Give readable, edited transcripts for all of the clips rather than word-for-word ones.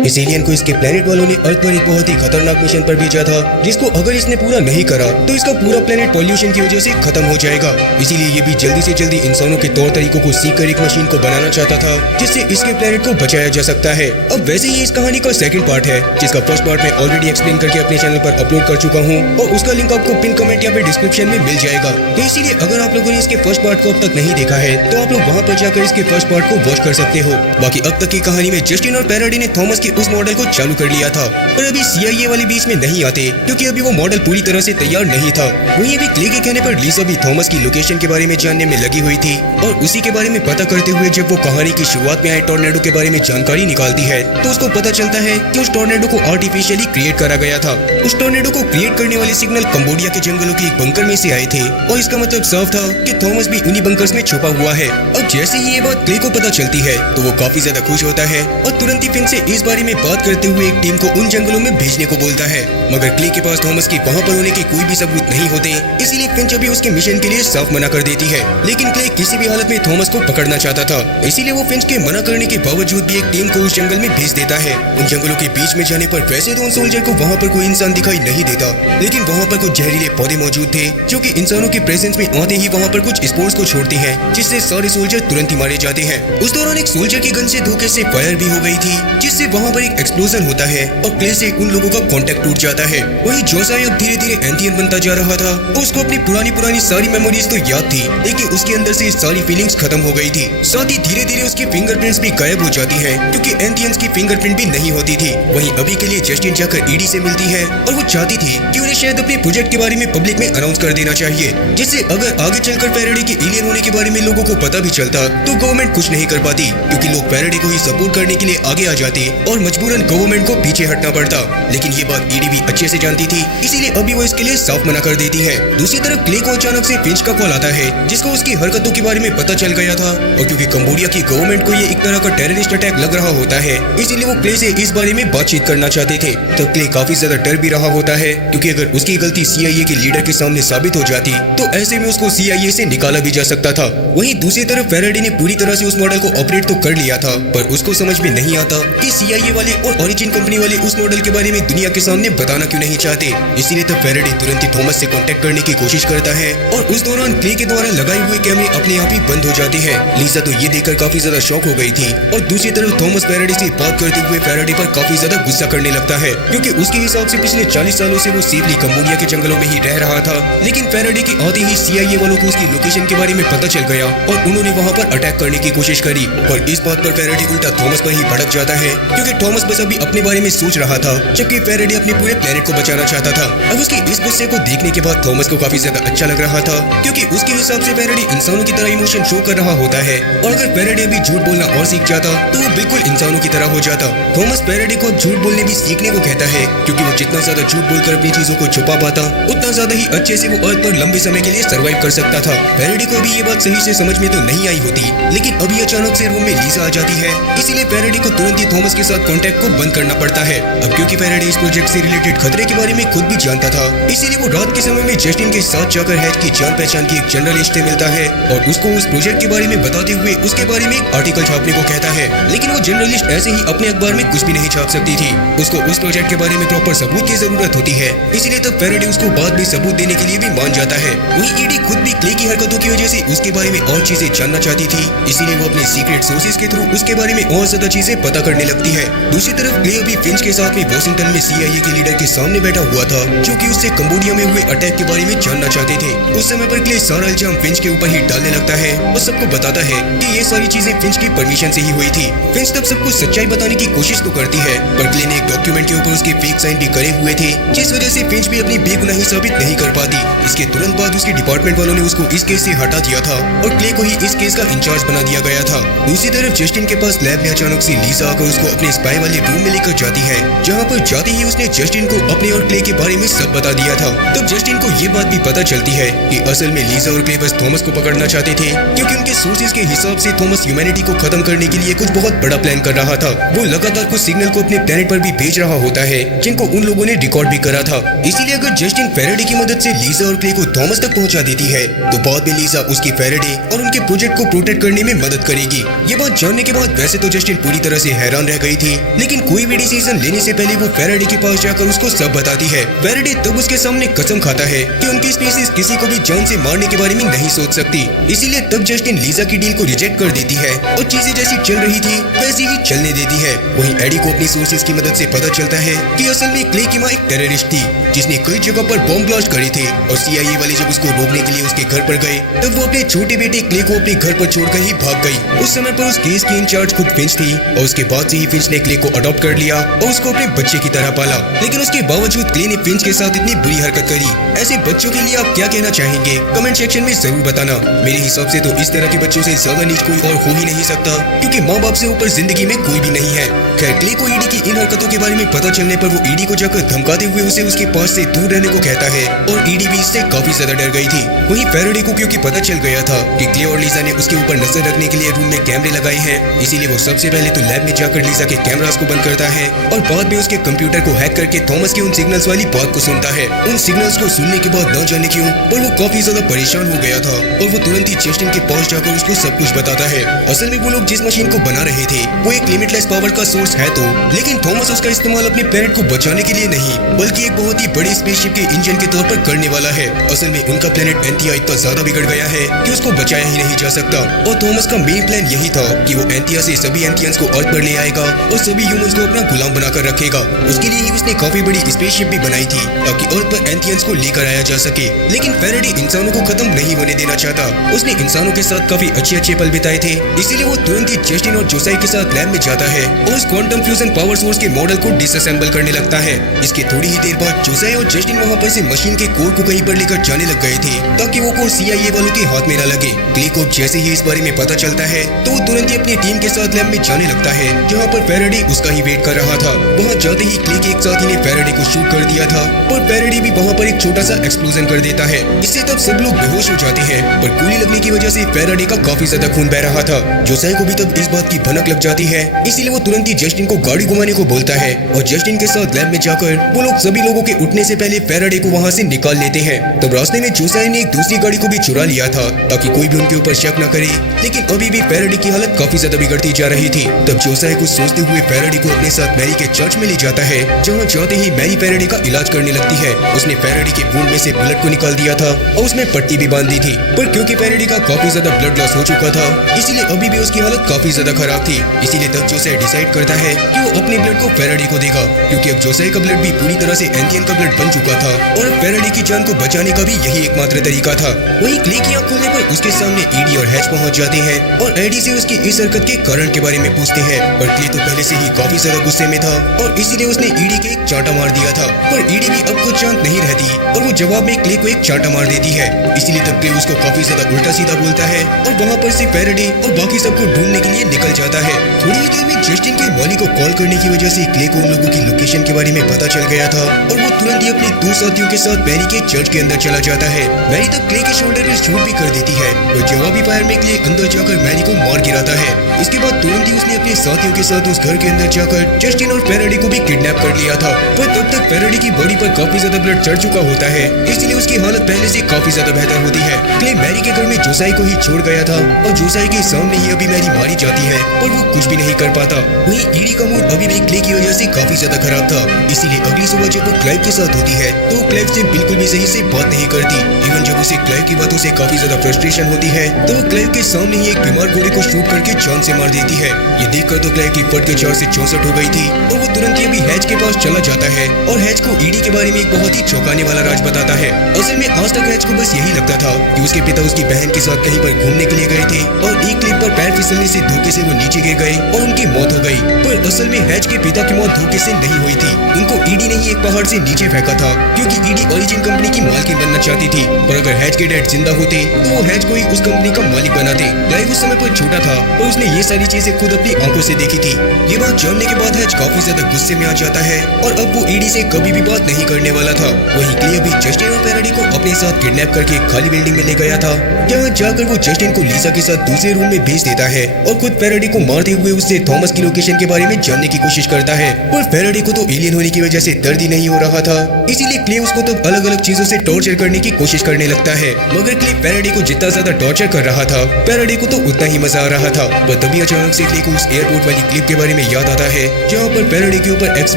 इस एलियन को इसके प्लेनेट वालों ने अर्थ पर एक बहुत ही खतरनाक मिशन पर भेजा था, जिसको अगर इसने पूरा नहीं करा तो इसका पूरा प्लेनेट पॉल्यूशन की वजह से खत्म हो जाएगा। इसीलिए ये भी जल्दी से जल्दी इंसानों के तौर तरीकों को सीख कर एक मशीन को बनाना चाहता था जिससे इसके प्लेनेट को बचाया जा सकता है। अब वैसे ही इस कहानी का सेकंड पार्ट है, जिसका फर्स्ट पार्ट मैं ऑलरेडी एक्सप्लेन करके अपने चैनल पर अपलोड कर चुका हूँ और उसका लिंक आपको पिन कमेंट या फिर डिस्क्रिप्शन में मिल जाएगा। तो इसीलिए अगर आप लोगों ने इसके फर्स्ट पार्ट को अब तक नहीं देखा है तो आप लोग वहाँ पर जाकर इसके फर्स्ट पार्ट को वॉच कर सकते हो। बाकी अब तक की कहानी में जस्टिन और पैराडी ने थॉमस के उस मॉडल को चालू कर लिया था, पर अभी CIA वाले बीच में नहीं आते क्योंकि अभी वो मॉडल पूरी तरह से तैयार नहीं था। वहीं अभी क्ले के कहने पर लीसा भी थॉमस की लोकेशन के बारे में जानने में लगी हुई थी और उसी के बारे में पता करते हुए जब वो कहानी की शुरुआत में आए टॉर्नेडो के बारे में जानकारी निकालती है तो उसको पता चलता है कि उस टॉर्नेडो को आर्टिफिशियली क्रिएट करा गया था। उस टॉर्नेडो को क्रिएट करने वाले सिग्नल कंबोडिया के जंगलों के एक बंकर में से आए थे और इसका मतलब साफ था कि थॉमस भी उन्हीं बंकर्स में छुपा हुआ है। अब जैसे ही ये बात क्ले को पता चलती है तो वो काफी ज्यादा खुश होता है और तुरंत ही फिन से इस बारे में बात करते हुए एक टीम को उन जंगलों में भेजने को बोलता है। मगर क्ले के पास थॉमस के वहाँ पर होने के कोई भी सबूत नहीं होते, इसीलिए फिंच अभी उसके मिशन के लिए साफ मना कर देती है। लेकिन क्ले किसी भी हालत में थॉमस को पकड़ना चाहता था, इसीलिए वो फिंच के मना करने के बावजूद भी एक टीम को उस जंगल में भेज देता है। उन जंगलों के बीच में जाने पर वैसे तो उन सोल्जर को वहाँ पर कोई इंसान दिखाई नहीं देता, लेकिन वहाँ पर कुछ जहरीले पौधे मौजूद थे जो कि इंसानों के प्रेजेंस में आते ही वहाँ पर कुछ स्पोर्स को छोड़ते हैं, जिससे सारे सोल्जर तुरंत ही मारे जाते हैं। उस दौरान एक सोल्जर की गन से धोखे से फायर भी हो गई थी, जिससे वहाँ पर एक एक्सप्लोजन होता है और क्ले से उन लोगों का कांटेक्ट टूट जाता है। वहीं जोसाई अब धीरे धीरे एंथियन बनता जा रहा था और उसको अपनी पुरानी सारी मेमोरीज तो याद थी, लेकिन उसके अंदर से सारी फीलिंग्स खत्म हो गई थी। साथ ही धीरे धीरे उसकी फिंगरप्रिंट्स भी गायब हो जाती है क्योंकि एंथियंस की फिंगरप्रिंट भी नहीं होती थी। वहीं अभी के लिए जस्टिन जाकर ईडी से मिलती है और वो चाहती थी कि उन्हें शायद अपने प्रोजेक्ट के बारे में पब्लिक में अनाउंस कर देना चाहिए, जिससे अगर आगे चलकर फैराडे के एलियन होने के बारे में लोगों को पता भी चलता तो गवर्नमेंट कुछ नहीं कर पाती, क्योंकि लोग फैराडे को ही सपोर्ट करने के लिए आगे आ जाते और मजबूरन गवर्नमेंट को पीछे हटना पड़ता। लेकिन ये बात ईडी भी अच्छे से जानती थी, इसीलिए अभी वो इसके लिए साफ मना कर देती है। दूसरी तरफ क्ले को अचानक से फिंच का कॉल आता है, जिसको उसकी हरकतों के बारे में पता चल गया था और क्योंकि कंबोडिया की गवर्नमेंट को ये एक तरह का टेररिस्ट अटैक लग रहा होता है, इसीलिए वो क्ले से इस बारे में बातचीत करना चाहते थे। तो क्ले काफी ज्यादा डर भी रहा होता है क्योंकि अगर उसकी गलती CIA के लीडर के सामने साबित हो जाती तो ऐसे में उसको CIA से निकाला भी जा सकता था। वहीं दूसरी तरफ फैराडे ने पूरी तरह से उस मॉडल को ऑपरेट तो कर लिया था, पर उसको समझ में नहीं आता कि CIA वाले और ओरिजिन कंपनी वाले उस मॉडल के बारे में दुनिया के सामने बताना क्यों नहीं चाहते। इसीलिए तब फैराडे तुरंत ही थॉमस से कांटेक्ट करने की कोशिश करता है और उस दौरान क्ले के द्वारा लगाए हुए कैमरे अपने आप ही बंद हो जाते हैं। लीसा तो ये देखकर काफी ज्यादा शॉक हो गई थी और दूसरी तरफ थॉमस फैराडे से बात करते हुए फैराडे पर काफी ज्यादा गुस्सा करने लगता है, क्योंकि उसके हिसाब से पिछले 40 सालों से वो सेफली कंबोडिया के जंगलों में ही रह रहा था। लेकिन फैराडे के आते ही CIA वालों को उसकी लोकेशन के बारे में पता चल गया और उन्होंने वहाँ पर अटैक करने की कोशिश करी। और इस बात पर फैराडे उल्टा थॉमस पर ही भड़क जाता है, क्योंकि थॉमस बस अभी अपने बारे में सोच रहा था, जबकि फैराडे अपने पूरे प्लेनेट को बचाना चाहता था। अब उसके इस गुस्से को देखने के बाद थॉमस को काफी ज्यादा अच्छा लग रहा था, क्योंकि उसके हिसाब से फैराडे इंसानों की तरह इमोशन शो कर रहा होता है और अगर फैराडे अभी झूठ बोलना और सीख जाता तो वो बिल्कुल इंसानों की तरह हो जाता। थॉमस फैराडे को झूठ बोलने भी सीखने को कहता है, क्योंकि वो जितना ज्यादा झूठ बोलकर अपनी चीजों को छुपा पाता उतना ज्यादा ही अच्छे से वो अर्थ पर लंबे समय के लिए सर्वाइव कर सकता था। फैराडे को अभी ये बात सही से समझ में तो नहीं आई होती, लेकिन अभी अचानक से रूम में लीसा आ जाती है, इसीलिए फैराडे को तुरंत ही थॉमस के साथ कांटेक्ट को बंद करना पड़ता है। अब क्योंकि फैराडे इस प्रोजेक्ट से रिलेटेड खतरे के बारे में खुद भी जानता था, इसीलिए वो रात के समय में जस्टिन के साथ जाकर हैच की जान पहचान की एक जर्नलिस्ट से मिलता है और उसको उस प्रोजेक्ट के बारे में बताते हुए उसके बारे में एक आर्टिकल छापने को कहता है। लेकिन वो जर्नलिस्ट ऐसे ही अपने अखबार में कुछ भी नहीं छाप सकती थी, उसको उस प्रोजेक्ट के बारे में प्रॉपर सबूत की जरूरत होती है, इसीलिए तब फैराडे उसको बाद में सबूत देने के लिए भी मान जाता है। वहीं ईडी खुद भी क्ले की हरकतों की वजह से उसके बारे में और चीजें जानना चाहती थी, इसीलिए वो अपने सीक्रेट सोर्सेज के थ्रू उसके बारे में और ज्यादा चीजें पता करने लगती है। दूसरी तरफ क्ले अभी फिंच के साथ में वॉशिंगटन में CIA के लीडर के सामने बैठा हुआ था, जो कि उससे कंबोडिया में हुए अटैक के बारे में जानना चाहते थे। उस समय पर क्ले सारा इल्जाम फिंच के ऊपर ही डालने लगता है और सबको बताता है कि ये सारी चीजें फिंच की परमिशन से ही हुई थी। फिंच तब सबको सच्चाई बताने की कोशिश तो करती है, पर क्ले ने एक डॉक्यूमेंट के ऊपर उसके फेक साइन भी करे हुए थे, जिस वजह से फिंच भी अपनी बेगुनाही साबित नहीं कर पाती। इसके तुरंत बाद उसके डिपार्टमेंट वालों ने उसको इस केस से हटा दिया था और क्ले को ही इस केस का इंचार्ज बना दिया गया था। दूसरी तरफ जस्टिन के पास लैब में अचानक से लीसा आकर उसको अपने स्पाई वाले रूम में लेकर जाती है, जहाँ पर जाते ही उसने जस्टिन को अपने और क्ले के बारे में सब बता दिया था। तब जस्टिन को ये बात भी पता चलती है कि असल में लीसा और क्ले बस थॉमस को पकड़ना चाहते थे, क्योंकि उनके सोर्सेज के हिसाब से थॉमस ह्यूमैनिटी को खत्म करने के लिए कुछ बहुत बड़ा प्लान कर रहा था। वो लगातार कुछ सिग्नल को अपने प्लेनेट पर भी भेज रहा होता है, जिनको उन लोगों ने रिकॉर्ड भी करा था। इसीलिए अगर जस्टिन फैराडे की मदद से लीसा और क्ले को थॉमस तक पहुंचा देती है तो बाद में लीसा उसकी फैराडे और उनके प्रोजेक्ट को प्रोटेक्ट करने में मदद करेगी। ये बात जानने के बाद वैसे तो जस्टिन पूरी तरह से हैरान रह गई थी, थी, लेकिन कोई भी डिसीजन लेने से पहले वो फैराडे के पास जाकर उसको सब बताती है। फैराडे तब उसके सामने कसम खाता है कि उनकी स्पीशीज किसी को भी जान से मारने के बारे में नहीं सोच सकती। इसीलिए तब जस्टिन लीजा की डील को रिजेक्ट कर देती है और चीजें जैसी चल रही थी वैसी ही चलने देती है। वहीं एडी को अपनी सोर्सेज की मदद से पता चलता है कि असल में क्ले की मां एक टेररिस्ट थी जिसने कई जगह पर बॉम्ब ब्लास्ट करे थे, और CIA वाले जब उसको रोकने के लिए उसके घर पर गए तब वो अपने छोटे बेटे क्ले को अपने घर पर छोड़कर ही भाग गई। उस समय पर उस केस की इंचार्ज खुद फिंच थी और उसके बाद से ही फिंच ने क्ले को अडॉप्ट कर लिया और उसको अपने बच्चे की तरह पाला। लेकिन उसके बावजूद क्ले ने फिंच के साथ इतनी बुरी हरकत करी। ऐसे बच्चों के लिए आप क्या कहना चाहेंगे? कमेंट सेक्शन में जरूर बताना। मेरे हिसाब से तो इस तरह के बच्चों से ज्यादा नीच कोई और हो ही नहीं सकता, क्योंकि माँ बाप से ऊपर जिंदगी में कोई भी नहीं है। खैर, क्ले को ईडी की इन हरकतों के बारे में पता चलने पर वो ईडी को जाकर धमकाते हुए उसे उसके पास से दूर रहने को कहता है, और ईडी भी इससे काफी ज्यादा डर गई थी। वहीं फैराडे को क्योंकि पता चल गया था कि क्ले और लीजा ने उसके ऊपर नजर रखने के लिए रूम में कैमरे लगाए हैं, इसीलिए वो सबसे पहले तो लैब में जाकर लीजा के कैमरास को बंद करता है और बाद में उसके कंप्यूटर को हैक करके थॉमस के उन सिग्नल्स वाली बात को सुनता है। उन सिग्नल्स को सुनने के बाद न जाने क्यों पर वो काफी ज्यादा परेशान हो गया था और वो तुरंत ही जस्टिन के पास जाकर उसको सब कुछ बताता है। असल में वो लोग जिस मशीन को बना रहे थे वो एक लिमिटलेस पावर का सोर्स है तो, लेकिन थॉमस उसका इस्तेमाल अपने प्लेनेट को बचाने के लिए नहीं बल्कि एक बहुत ही बड़ी स्पेसशिप के इंजन के तौर पर करने वाला है। असल में उनका प्लेनेट एंथिया इतना ज्यादा बिगड़ गया है कि उसको बचाया ही नहीं जा सकता, और थॉमस का मेन प्लान यही था कि वो एंथिया से सभी एंथियंस को अर्थ पर ले आएगा और सभी ह्यूमंस को अपना गुलाम बनाकर रखेगा। उसके लिए ही उसने काफी बड़ी स्पेसशिप भी बनाई थी ताकि अर्थ पर एंथियंस को लेकर आया जा सके। लेकिन फैराडे इंसानों को खत्म नहीं होने देना चाहता। उसने इंसानों के साथ काफी अच्छे पल बिताए थे, इसीलिए वो तुरंत ही जस्टिन और जोसाई के साथ लैब में जाता है और उस क्वांटम फ्यूजन पावर सोर्स के मॉडल को डिसअसेंबल करने लगता है। इसके थोड़ी ही देर बाद जोसाई और जस्टिन वहाँ पर से मशीन के कोर को कहीं पर लेकर जाने लग गए थे ताकि वो कोर CIA वालों के हाथ में न लगे। क्ले को जैसे ही इस बारे में पता चलता है तो वो तुरंत ही अपनी टीम के साथ लैब में जाने लगता है जहाँ पर फैराडे उसका ही वेट कर रहा था। वहाँ जाते ही क्ले के एक साथी ने फैराडे को शूट कर दिया था और फैराडे भी वहाँ पर एक छोटा सा एक्सप्लोजन कर देता है। इससे तब सब लोग बेहोश हो जाते हैं, पर गोली लगने की वजह से फैराडे का काफी ज्यादा खून बह रहा था। जोसाई को भी तब इस बात की भनक लग जाती है, इसीलिए वो तुरंत ही जस्टिन को गाड़ी घुमाने को बोलता है और जस्टिन के साथ लैब में जाकर वो लोग सभी लोगों के उठने से पहले फैराडे को वहाँ से निकाल लेते हैं। तब रास्ते में जोसाई ने एक दूसरी गाड़ी को भी चुरा लिया था ताकि कोई भी उनके ऊपर शक न करे, लेकिन अभी भी फैराडे की हालत काफी ज्यादा बिगड़ती जा रही थी। तब जोसाई कुछ सोचते हुए फैराडे को अपने साथ मैरी के चर्च में ले जाता है, जहाँ जाते ही मैरी फैराडे का इलाज करने लगती है। उसने फैराडे के वुंड में से ब्लड को निकाल दिया था और उसमें पट्टी भी बांध दी थी, पर क्योंकि फैराडे का काफी ज्यादा ब्लड लॉस हो चुका था इसीलिए अभी भी उसकी हालत काफी ज्यादा खराब थी। इसीलिए तब जोसाई डिसाइड करता है कि वो अपने ब्लड को फैराडे को देगा, क्योंकि अब जोसाई का ब्लड भी पूरी तरह से एंथियन का ब्लड बन चुका था और अब फैराडे की जान को बचाने का भी यही एकमात्र तरीका था। वहीं क्ले की आंख खुलने पर उसके सामने ईडी और हैच पहुंच जाते हैं और एडी से उसकी इस हरकत के कारण के बारे में पूछते हैं, पर क्ले तो पहले से ही काफी ज्यादा गुस्से में था और इसीलिए उसने ईडी के एक चांटा मार दिया था। पर ईडी भी अब कुछ शांत नहीं रहती और वो जवाब में क्ले को एक चांटा मार देती है। इसीलिए तब क्ले उसको काफी ज्यादा उल्टा सीधा बोलता है और वहाँ पर से फैराडे और बाकी सबको ढूंढने के लिए निकल जाता है। थोड़ी ही देर में जस्टिन के मॉली को कॉल करने की वजह से क्ले को उन लोगों की लोकेशन के बारे में पता चल गया था और वो तुरंत ही अपने दो साथियों के साथ मैरी के चर्च के अंदर चला जाता है। मैरी तब क्ले के शोल्डर पर शूट भी कर देती है और जवाबी फायर में क्ले अंदर जाकर मैरी को मार गिराता है। इसके बाद तुरंत ही उसने अपने साथियों के साथ उस घर के अंदर जाकर जस्टिन और फैराडे को भी किडनैप कर लिया था, पर तब तक फैराडे की बॉडी पर काफी ज्यादा ब्लड चढ़ चुका होता है, इसलिए उसकी हालत पहले से काफी ज्यादा बेहतर होती है। क्ले मैरी के घर में जोसाई को ही छोड़ गया था और जोसाई के सामने ही अभी मैरी मारी जाती है पर वो कुछ भी नहीं कर पाता। वहीं ईडी का मूड अभी भी क्ले की वजह से काफी ज्यादा खराब था, इसीलिए अगली सुबह जब वो क्लाइव के साथ होती है तो क्लाइव से बिल्कुल भी सही से बात नहीं करती। इवन जब उसे क्लाइव की बातों से काफी ज्यादा फ्रस्ट्रेशन होती है तो वो क्लाइव के सामने ही एक बीमार घोड़े को शूट करके जान से मार देती है। ये देखकर तो क्लाइव की फट के 4 से 64 हो गई थी और वो तुरंत ही अभी हैच के पास चला जाता है और हैच को ईडी के बारे में एक बहुत ही चौंकाने वाला राज बताता है। असल में आज तक हैच को बस यही लगता था कि उसके पिता उसकी बहन के साथ कहीं पर घूमने के लिए गए थे और एक क्लिप पर पैर फिसलने से धोखे से वो नीचे गिर गए और उनकी मौत हो गई, पर असल में हैच के पिता की मौत धोखे से नहीं हुई थी। उनको ईडी ने ही एक पहाड़ से नीचे फेंका था क्योंकि ईडी ओरिजिन कंपनी की मालकिन बनना चाहती थी, पर अगर हैच के डैड जिंदा होते तो वो हैच को ही उस कंपनी का मालिक बनाते। क्लाइव उस समय पर छोटा था और उसने ये सारी चीजें खुद अपनी आंखों से देखी थी। ये बात जानने के बाद हैच काफी ज्यादा गुस्से में आ जाता जाता है और अब वो ईडी से कभी भी बात नहीं करने वाला था। वहीं क्ले भी जस्टिन और फैराडे को अपने साथ किडनैप करके खाली बिल्डिंग में ले गया था। यहाँ जाकर वो जस्टिन को लीसा के साथ दूसरे रूम में भेज देता है और खुद फैराडे को मारते हुए उससे थॉमस की लोकेशन के बारे में जानने की कोशिश करता है। पर फैराडे को तो एलियन होने की वजह से दर्द ही नहीं हो रहा था, इसीलिए क्ले उसको तो अलग अलग चीजों से टॉर्चर करने की कोशिश करने लगता है। मगर क्ले फैराडे को जितना ज्यादा टॉर्चर कर रहा था, फैराडे को तो उतना ही मजा आ रहा था। पर तभी अचानक से क्ले को उस एयरपोर्ट वाली क्लिप के बारे में याद आता है जहाँ पर फैराडे के ऊपर एक्स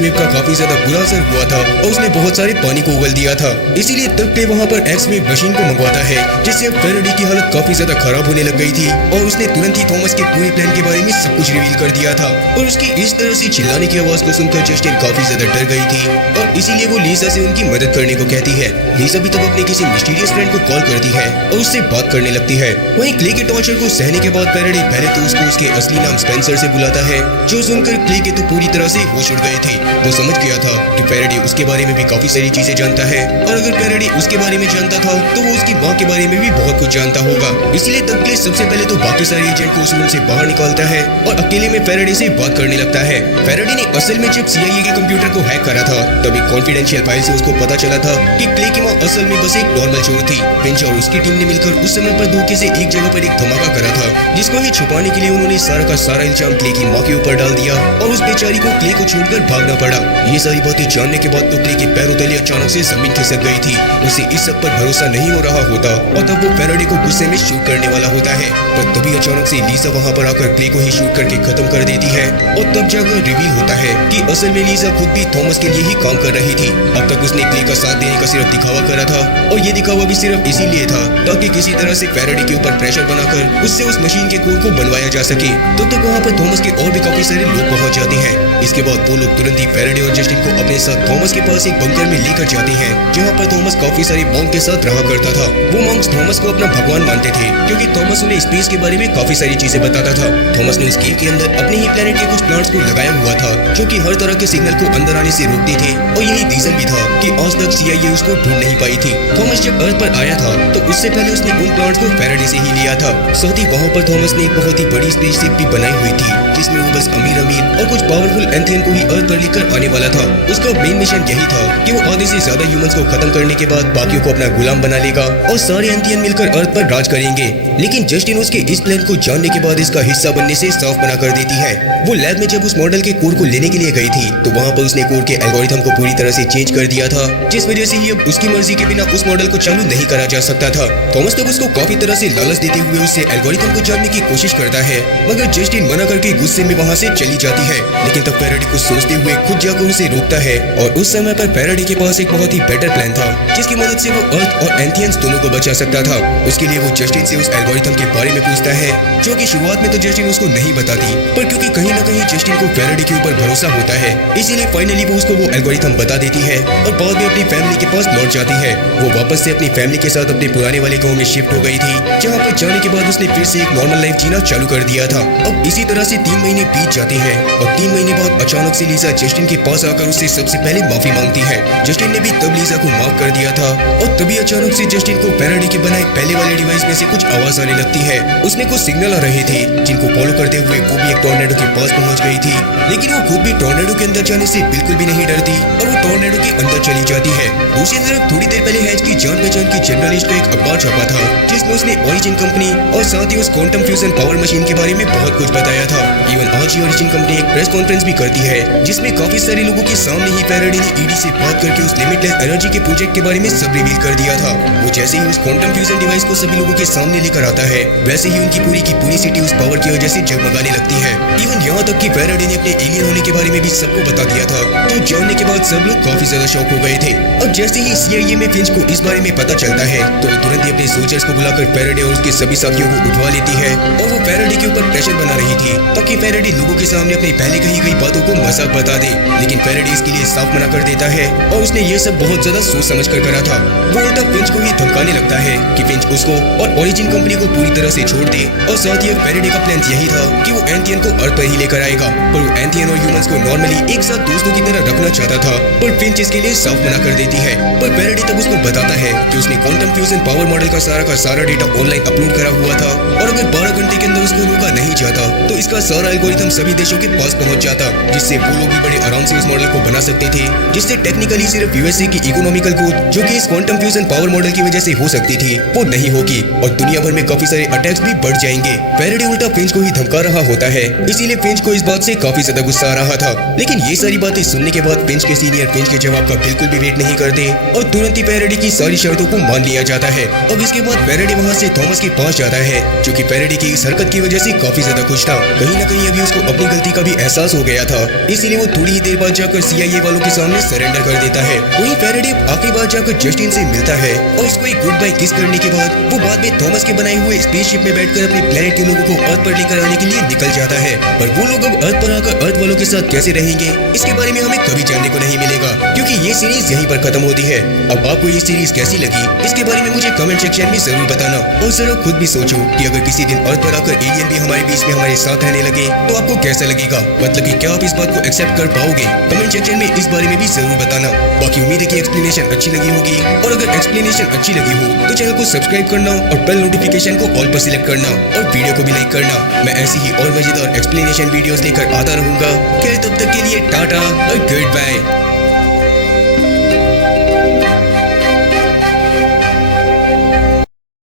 वेव का काफी ज्यादा बुरा असर हुआ था और उसने बहुत सारे पानी को उगल दिया था। इसीलिए तब क्ले वहाँ पर एक्स वेव मशीन को मंगवाता है, जिससे अब फैराडे की हालत काफी ज्यादा खराब होने लग गई थी और उसने तुरंत ही थॉमस के पूरे प्लान के बारे में सब कुछ रिवील कर दिया था। और उसकी इस तरह से चिल्लाने की आवाज को सुनकर जस्टिन काफी ज्यादा डर गई थी और इसीलिए वो लीसा से उनकी मदद करने को कहती है। लीसा भी तब अपने किसी मिस्टीरियस फ्रेंड को कॉल करती है और उससे बात करने लगती है। वहीं क्ले के टॉर्चर को सहने के बाद फैराडे पहले तो उसको उसके असली नाम स्पेंसर से बुलाता है, जो सुनकर क्ले के तो पूरी तरह से होश उड़ गए थे। वो समझ गया था कि फैराडे उसके बारे में भी काफी सारी चीजें जानता है और अगर फैराडे उसके बारे में जानता था तो वो उसकी माँ के बारे में भी बहुत कुछ जानता होगा। इसलिए तब क्ले सबसे पहले तो बाकी सारे एजेंट को उस रूम से बाहर निकालता है और अकेले में फैराडे से बात करने लगता है। फैराडे ने असल में जब CIA के कंप्यूटर को हैक करा था तब एक कॉन्फिडेंशियल फाइल से उसको पता चला था कि क्ले की माँ असल में बस एक नॉर्मल चोर थी। फिंच और उसकी टीम ने मिलकर उस समय पर धोखे से एक जगह पर एक धमाका करा था, जिसको ही छुपाने के लिए उन्होंने सारा का सारा इल्जाम क्ले की माँ के ऊपर डाल दिया और उस बेचारी को क्ले को छोड़कर भागना पड़ा। ये सारी बातें जानने के बाद तो क्ले के पैरों तले अचानक से जमीन खिसक गई थी। उसे इस सब पर भरोसा नहीं हो रहा होता और तब वो फैराडे को गुस्से में शूट करने वाला होता है, पर तभी अचानक से लीसा वहाँ पर आकर क्ले को ही शूट करके खत्म कर देती है और तब जाकर रिवील होता है कि असल में लीसा खुद भी थॉमस के लिए ही काम कर रही थी। अब तक उसने क्ले का साथ देने का सिर्फ दिखावा करा था और ये दिखावा भी सिर्फ इसीलिए था ताकि किसी तरह से फैराडे के ऊपर प्रेशर बनाकर उससे उस मशीन के कोड को बनवाया जा सके। तो तक वहाँ पर थॉमस के और भी काफी सारे लोग पहुँच जाते हैं। इसके बाद वो लोग तुरंत ही फैराडे और जस्टिन को अपने साथ थॉमस के पास एक बंकर में लेकर जाते हैं, जहाँ पर थॉमस काफी सारे मॉन्क के साथ रहा करता था। वो मॉन्क्स थॉमस को अपना भगवान मानते थे क्योंकि थॉमस उन्हें स्पेस के बारे में काफी सारी चीजें बताता था। थॉमस ने उस केव के अंदर अपने ही प्लेनेट के कुछ प्लांट्स को लगाया हुआ था जो कि हर तरह के सिग्नल को अंदर आने से रोकते थे और यही रीजन भी था कि आज तक CIA उसको ढूंढ नहीं पाई थी। थॉमस जब अर्थ पर आया था तो उससे पहले उसने उन प्लांट्स को फैराडे से ही लिया था। साथ ही वहाँ पर थॉमस ने एक बहुत ही बड़ी स्पेसशिप भी बनाई हुई थी जिसमें वो बस अमीर और कुछ पावरफुल एंथियन को ही अर्थ पर लेकर आने वाला था। उसका मेन मिशन यही था कि वो आधे से ज्यादा ह्यूमंस को खत्म करने के बाद बाकियों को अपना गुलाम बना लेगा और सारे एंथियन मिलकर अर्थ पर राज करेंगे। लेकिन जस्टिन उसके इस प्लान को जानने के बाद इसका हिस्सा बनने से साफ मना कर देती है। वो लैब में जब उस मॉडल के कोड को लेने के लिए गई थी तो वहाँ पर उसने कोड के एल्गोरिथम को पूरी तरह से चेंज कर दिया था, जिस वजह से ही अब उसकी मर्जी के बिना उस मॉडल को चालू नहीं करा जा सकता था। थॉमस तब उसको काफी तरह से लालच देते हुए उससे एल्गोरिथम को जानने की कोशिश करता है, मगर जस्टिन मना करके गुस्से में वहाँ से चली जाती है। लेकिन तब फैराडे को सोचते हुए खुद जाकर उसे रोकता है और उस समय पर फैराडे के पास एक बहुत ही बेटर प्लान था जिसकी मदद से वो अर्थ और एंथियंस दोनों को बचा सकता था। उसके लिए वो जस्टिन से उस एल्गोरिथम के बारे में पूछता है, जो कि शुरुआत में तो जस्टिन उसको नहीं बताती, पर क्योंकि कहीं ना कहीं जस्टिन को फैराडे के ऊपर भरोसा होता है इसीलिए फाइनली वो उसको वो एल्गोरिथम बता देती है और बाद में अपनी फैमिली के पास लौट जाती है। वो वापस से अपनी फैमिली के साथ अपने पुराने वाले गाँव में शिफ्ट हो गई थी, जहाँ पर जाने के बाद उसने फिर से एक नॉर्मल लाइफ जीना चालू कर दिया था। अब इसी तरह से 3 महीने बीत जाते हैं और 3 महीने बाद अचानक से लीसा जस्टिन के पास आकर उससे सबसे पहले माफी मांगती है। जस्टिन ने भी तब लीसा को माफ कर दिया था और तभी अचानक से जस्टिन को फैराडे के बनाए पहले वाले डिवाइस में से कुछ आवाज आने लगती है। उसमें कुछ सिग्नल आ रहे थे जिनको फॉलो करते हुए वो भी एक टॉर्नेडो के पास पहुंच गई थी, लेकिन वो खुद भी टॉर्नेडो के अंदर जाने से बिल्कुल भी नहीं डरती और वो टॉर्नेडो के अंदर चली जाती है। दूसरी तरफ थोड़ी देर पहले हैच की जान पहचान की जर्नलिस्ट का एक अखबार छपा था जिसमें उसने ओरिजिन कंपनी और साथ ही उस क्वांटम फ्यूजन पावर मशीन के बारे में बहुत कुछ बताया था। इवन आज ही ओरिजिन कंपनी एक प्रेस कॉन्फ्रेंस भी करती है जिसमें काफी सारे लोगों के सामने ही फैराडे ने ईडी से बात करके उस लिमिटलेस एनर्जी के प्रोजेक्ट के बारे में सब रिवील कर दिया था। वो जैसे ही उस क्वांटम फ्यूजन डिवाइस को सभी लोगों के सामने लेकर आता है वैसे ही उनकी पूरी की पूरी सिटी उस पावर की वजह से जगमगाने लगती है। इवन यहाँ तक कि फैराडे ने अपने एलियन होने के बारे में भी सबको बता दिया था, तो जानने के बाद सब लोग काफी ज्यादा शॉक हो गए थे। अब जैसे ही CIA में फिंच को इस बारे में पता चलता है तो वो तुरंत ही अपने सोल्जर्स को बुलाकर फैराडे और उसके सभी साथियों को उठवा लेती है और वो फैराडे के ऊपर प्रेशर बना रही थी ताकि फैराडे लोगों के सामने अपनी पहले कही गई बातों को मजाक बता दे। लेकिन फैराडे इसके लिए साफ मना कर देता है और उसने ये सब बहुत ज्यादा सोच समझ कर करा था। वो उल्टा फिंच को ही धमकाने लगता है कि फिंच उसको और ओरिजिन कंपनी को पूरी तरह से छोड़ दे और साथ ही फैराडे का प्लान यही था कि वो एंथियन को अर्थ पर ही लेकर आएगा, पर वो एंथियन और ह्यूमंस को नॉर्मली एक साथ दोस्तों की तरह रखना चाहता था, पर फिंच इसके लिए साफ मना कर देती है। पर फैराडे तब उसको बताता है कि उसने क्वांटम फ्यूजन पावर मॉडल का सारा डेटा ऑनलाइन अपलोड करा हुआ था और अगर 12 घंटे के अंदर उसको रोका नहीं जाता तो इसका सारा एल्गोरिथम सभी देशों के पास पहुंच जाता, जिससे वो लोग भी बड़े आराम से उस मॉडल को बना सकते थे, जिससे टेक्निकली सिर्फ यूएसए की इकोनॉमिकल ग्रोथ जो कि इस क्वांटम फ्यूजन पावर मॉडल की वजह से हो सकती थी वो नहीं होगी और दुनिया भर में काफी सारे अटैक्स भी बढ़ जाएंगे। फैराडे उल्टा फिंच को ही धमका रहा होता है, इसीलिए फिंच को इस बात से काफी ज्यादा गुस्सा आ रहा था। लेकिन ये सारी बातें सुनने के बाद फिंच के सीनियर फिंच के जवाब का बिल्कुल भी वेट नहीं करते और तुरंत ही फैराडे की सारी शर्तों को मान लिया जाता है। अब इसके बाद फैराडे वहाँ से थॉमस के पास जाता है, जो कि फैराडे की इस हरकत की वजह से काफी ज्यादा खुश था। कहीं ना कहीं अभी उसको अपनी गलती का भी एहसास हो गया था, इसीलिए वो थोड़ी ही देर बाद जाकर सीआईए वालों के सामने सरेंडर कर देता है। वहीं फैराडे आखिरी बार जाकर जस्टिन से मिलता है और उसको एक गुड बाय किस करने के बाद वो बाद में थॉमस के बनाए हुए स्पेसशिप में बैठकर अपने प्लेनेट के लोगों को अर्थ पर लेकर आने के लिए निकल जाता है। पर वो लोग अब अर्थ पर आकर अर्थ वालों के साथ कैसे रहेंगे इसके बारे में हमें कभी जानने को नहीं मिलेगा, क्योंकि ये सीरीज यहीं पर खत्म होती है। अब आपको ये सीरीज कैसी लगी इसके बारे में मुझे कमेंट सेक्शन में जरूर बताना और जरा खुद भी सोचो कि अगर किसी दिन अर्थ पर आकर एलियन भी हमारे बीच में हमारे साथ रहने लगे तो आपको कैसा लगेगा, मतलब कि क्या आप इस बात को एक्सेप्ट कर पाओगे? कमेंट सेक्शन में इस बारे में भी जरूर बताना। बाकी उम्मीद है कि एक्सप्लेनेशन अच्छी लगी होगी और अगर एक्सप्लेनेशन अच्छी लगी हो तो चैनल को सब्सक्राइब करना और बेल नोटिफिकेशन को ऑल पर सिलेक्ट करना और वीडियो को भी लाइक करना। मैं ऐसी ही और मजेदार एक्सप्लेनेशन वीडियोस लेकर आता रहूंगा। खैर तब तक के लिए टाटा और गुड बाय।